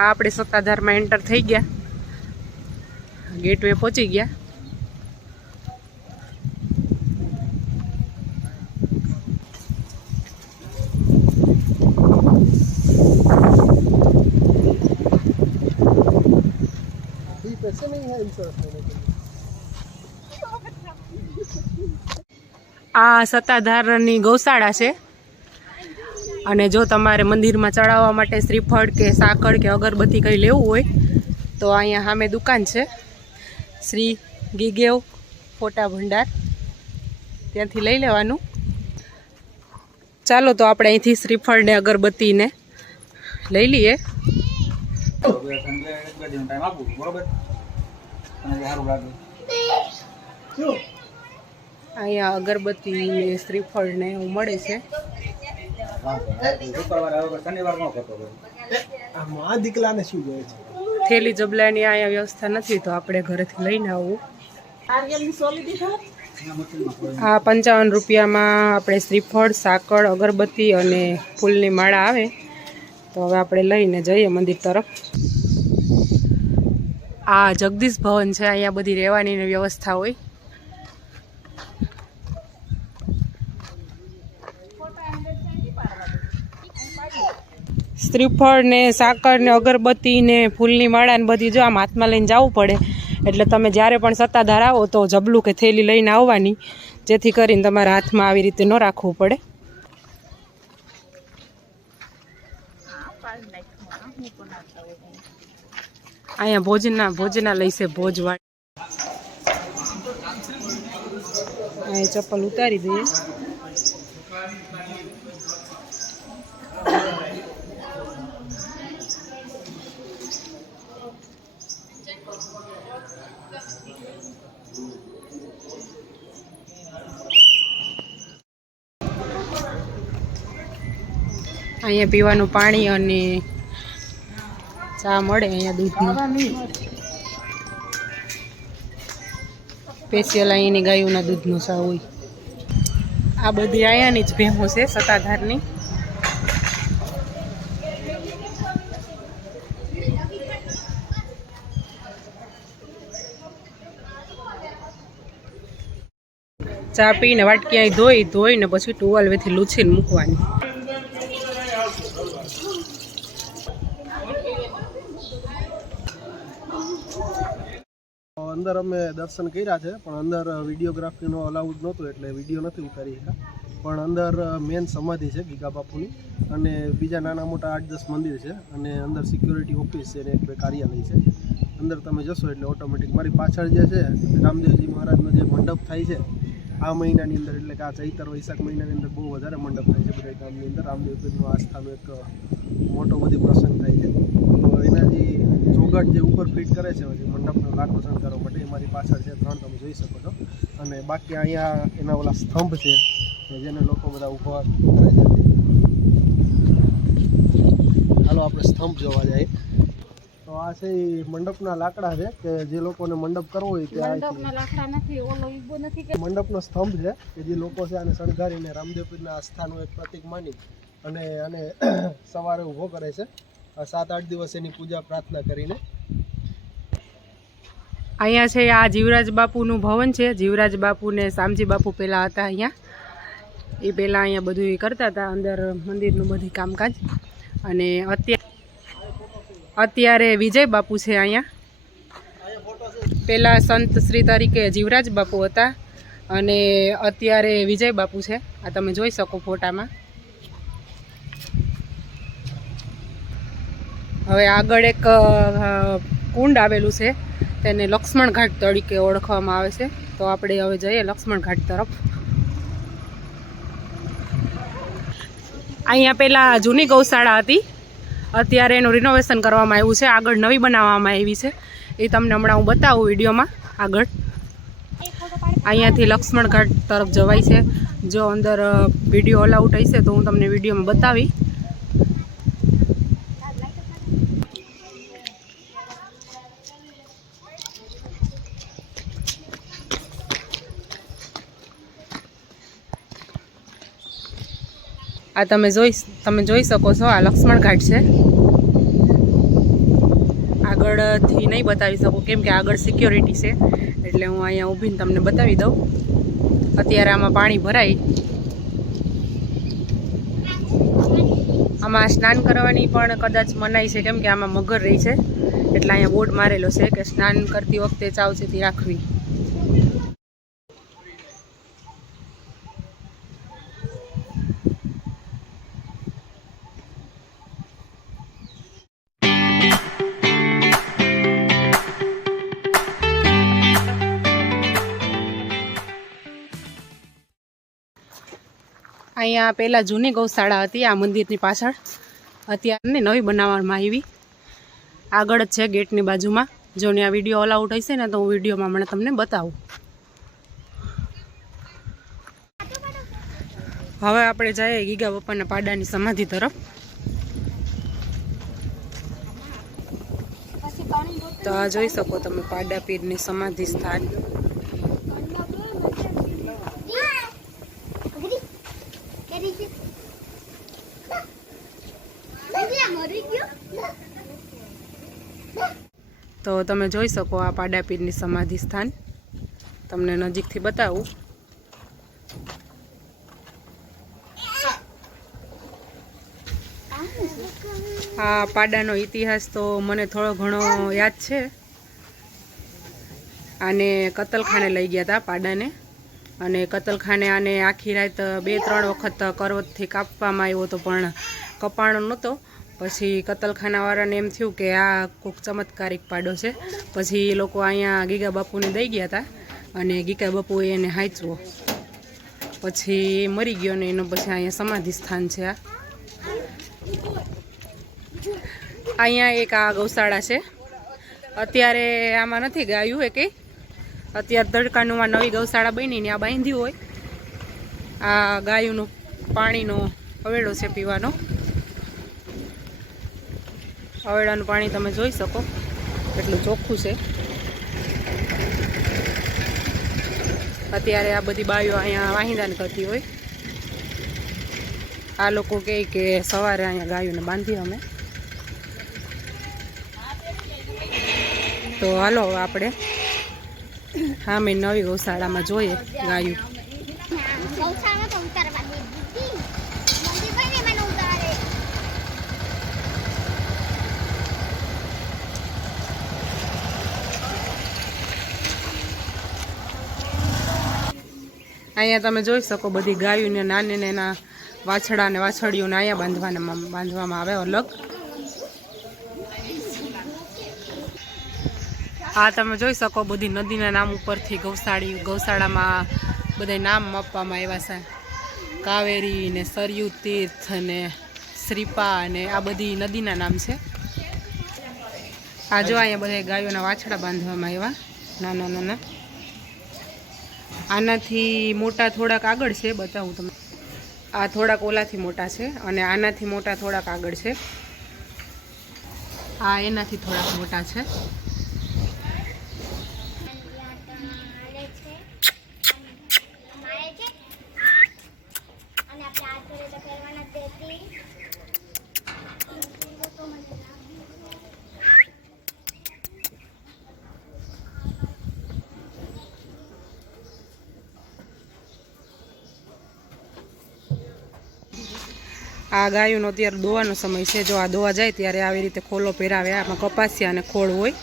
આ આપણે સત્તાધારમાં એન્ટર થઈ ગયા, ગેટવે પહોંચી ગયા. આ સત્તાધારની ગૌશાળા છે. અને જો તમારે મંદિરમાં ચડાવવા માટે શ્રીફળ કે સાકળ કે અગરબત્તી કંઈ લેવું હોય તો અહીંયા સામે દુકાન છે, શ્રી ગીગેવ ફોટા ભંડાર, ત્યાંથી લઈ લેવાનું. ચાલો તો આપણે અહીંથી શ્રીફળ ને અગરબત્તીને લઈ લઈએ. અહીંયા અગરબત્તી ને શ્રીફળ ને એવું મળે છે. થેલી જબલાની અહીંયા વ્યવસ્થા નથી તો આપણે ઘરેથી લઈને આવવું. આ 55 રૂપિયામાં આપણે શ્રીફળ, સાકળ, અગરબત્તી અને ફૂલની માળા આવે. તો હવે આપણે લઈને જઈએ મંદિર તરફ. આ જગદીશ ભવન છે, અહીંયા બધી રહેવાની વ્યવસ્થા હોય. શ્રીફળ ને સાકર ને અગરબત્તી ને ફૂલની માળા ને બધી જો આમ હાથમાં લઈને જવું પડે. એટલે તમે જ્યારે પણ સત્તાધાર આવો તો જબલું કે થેલી લઈને આવવાની, જેથી કરીને તમારા હાથમાં આવી રીતે ન રાખવું પડે. અહીંયા ભોજનાલય છે, ભોજવાડ. અહીંયા ચપ્પલ ઉતારી દઈએ. અહીંયા પીવાનું પાણી અને ચા મળે. અહીંયા દૂધનું સ્પેશિયલ અહીંની ગાયોના દૂધનું ચા હોય. આ બધી અહીંયાની જ ભેહો છે સત્તાધારની. ચા પીને વાટકી અહીં ધોઈને પછી ટુવાલ વેથી લૂછીને મૂકવાની. અંદર અમે દર્શન કર્યા છે, પણ અંદર વિડીયોગ્રાફીનો અલાઉડ નહોતું એટલે વિડીયો નથી ઉતારી શક્યા. પણ અંદર મેન સમાધિ છે ગીગા બાપુની, અને બીજા નાના મોટા 8-10 મંદિર છે, અને અંદર સિક્યોરિટી ઓફિસ છે અને 1-2 કાર્યાલય છે. અંદર તમે જશો એટલે ઓટોમેટિક મારી પાછળ જે છે રામદેવજી મહારાજનો જે મંડપ થાય છે આ મહિનાની અંદર, એટલે કે આ ચૈતર વૈશાખ મહિનાની અંદર બહુ વધારે મંડપ થાય છે બધા ગામની અંદર. રામદેવ પીરનો આસ્થાનો એક મોટો બધી પ્રસંગ થાય છે. તો એના જે ચોગટ જે ઉપર ફિટ કરે છે મંડપનો લાકડો શણગારવા માટે, એ મારી પાછળ છે 3 તમે જોઈ શકો છો. અને બાકી અહીંયા એના ઓલા સ્તંભ છે જેને લોકો બધા ઊભા કરે છે. હાલો આપણે સ્તંભ જોવા જઈએ. તો આ છે મંડપના લાકડા છે કે જે લોકોને મંડપ કરવો હોય ત્યાં મંડપનો સ્તંભ છે કે જે લોકો છે આને શણગારીને રામદેવ પીરના આસ્થાનું એક પ્રતિક માની અને સવારે ઊભો કરે છે 7-8 દિવસ એની પૂજા પ્રાર્થના કરીને. અહીંયા છે આ જીવરાજ બાપુનું ભવન છે. જીવરાજ બાપુ ને શામજી બાપુ પહેલાં હતા અહીંયા. એ પહેલાં અહીંયા બધું કરતા હતા અંદર મંદિરનું બધી કામકાજ. અને અત્યારે વિજય બાપુ છે અહીંયા. પહેલાં સંત શ્રી તરીકે જીવરાજ બાપુ હતા અને અત્યારે વિજય બાપુ છે. આ તમે જોઈ શકો ફોટામાં. હવે આગળ એક કુંડ આવેલું છે, તેને લક્ષ્મણ ઘાટ તરીકે ઓળખવામાં આવે છે. તો આપણે હવે જઈએ લક્ષ્મણ ઘાટ તરફ. અહીંયા પહેલાં જૂની ગૌશાળા હતી, અત્યારે એનું રિનોવેશન કરવામાં આવ્યું છે. આગળ નવી બનાવવામાં આવી છે, એ તમને હમણાં હું બતાવું વિડીયોમાં આગળ. અહીંયાથી લક્ષ્મણ ઘાટ તરફ જવાય છે. જો અંદર વિડીયો અલાઉટ હશે તો હું તમને વિડીયોમાં બતાવી. આ તમે જોઈ શકો છો, આ લક્ષ્મણ ઘાટ છે. આગળથી નહીં બતાવી શકું કેમ કે આગળ સિક્યોરિટી છે, એટલે હું અહીંયા ઊભીને તમને બતાવી દઉં. અત્યારે આમાં પાણી ભરાય. આમાં સ્નાન કરવાની પણ કદાચ મનાઈ છે કેમ કે આમાં મગર રહી છે, એટલે અહીંયા બોર્ડ મારેલો છે કે સ્નાન કરતી વખતે સાવચેતી રાખવી. અહીંયા પહેલાં જૂની ગૌશાળા હતી આ મંદિરની પાછળ, અત્યારે નવી બનાવવામાં આવી. આગળ જ છે ગેટની બાજુમાં. જો ને આ વિડીયો ઓલ આઉટ હશે ને તો હું વિડીયોમાં હમણાં તમને બતાવું. હવે આપણે જઈએ ગીગા બાપાના પાડાની સમાધિ તરફ. તો આ જોઈ શકો તમે પાડા પીરની સમાધિ સ્થાન. તો તમે જોઈ શકો આ પાડા પીરની સમાધિ સ્થાન. તમને નજીકથી બતાવું. આ પાડાનો ઇતિહાસ તો મને થોડો ઘણો યાદ છે. આને કતલખાને લઈ ગયા હતા પાડાને, અને કતલખાને આને આખી રાત 2-3 વખત કરવતથી કાપવામાં આવ્યો હતો, પણ કપાણો નહોતો. પછી કતલખાનાવાળાને એમ થયું કે આ કોઈક ચમત્કારિક પાડો છે. પછી એ લોકો અહીંયા ગીગા બાપુને દઈ ગયા હતા, અને ગીગા બાપુએ એને હાંચવો. પછી મરી ગયો ને એનો પછી અહીંયા સમાધિ સ્થાન છે. અહીંયા એક આ ગૌશાળા છે. અત્યારે આમાં નથી ગાયું એ કંઈ. અત્યારે તડકાનું નવી ગૌશાળા બનીને આ બાંધ્યું હોય. આ ગાયોનું પાણીનો હવેડો છે પીવાનો. હવેડાનું પાણી તમે જોઈ શકો એટલું ચોખ્ખું છે. અત્યારે આ બધી બાઈઓ અહીંયા વાહિંદાન કરતી હોય. આ લોકો કહે કે સવારે અહીંયા ગાયોને બાંધીએ અમે. તો હાલો આપણે હા મેં નવી ગૌશાળામાં જોઈએ ગાયું. અહીંયા તમે જોઈ શકો બધી ગાયોને નાની નાના વાછડા અને વાછડીઓને અહીંયા બાંધવામાં આવે અલગ. હા તમે જોઈ શકો બધી નદીના નામ ઉપરથી ગૌશાળામાં બધા નામ આપવામાં આવ્યા છે. કાવેરી ને સરયુ તીર્થ ને શ્રીપા અને આ બધી નદીના નામ છે. આ જો અહીંયા બધા ગાયોના વાછડા બાંધવામાં આવ્યા નાના નાના. આનાથી મોટા થોડાક આગળ છે, બતાવું તમને. આ થોડાક ઓલાથી મોટા છે, અને આનાથી મોટા થોડાક આગળ છે. આ એનાથી થોડાક મોટા છે. આ ગાયોનો અત્યારે દોવાનો સમય છે. જો આ દોવા જાય ત્યારે આવી રીતે ખોલો પહેરાવે. આમાં કપાસિયા અને ખોળ હોય.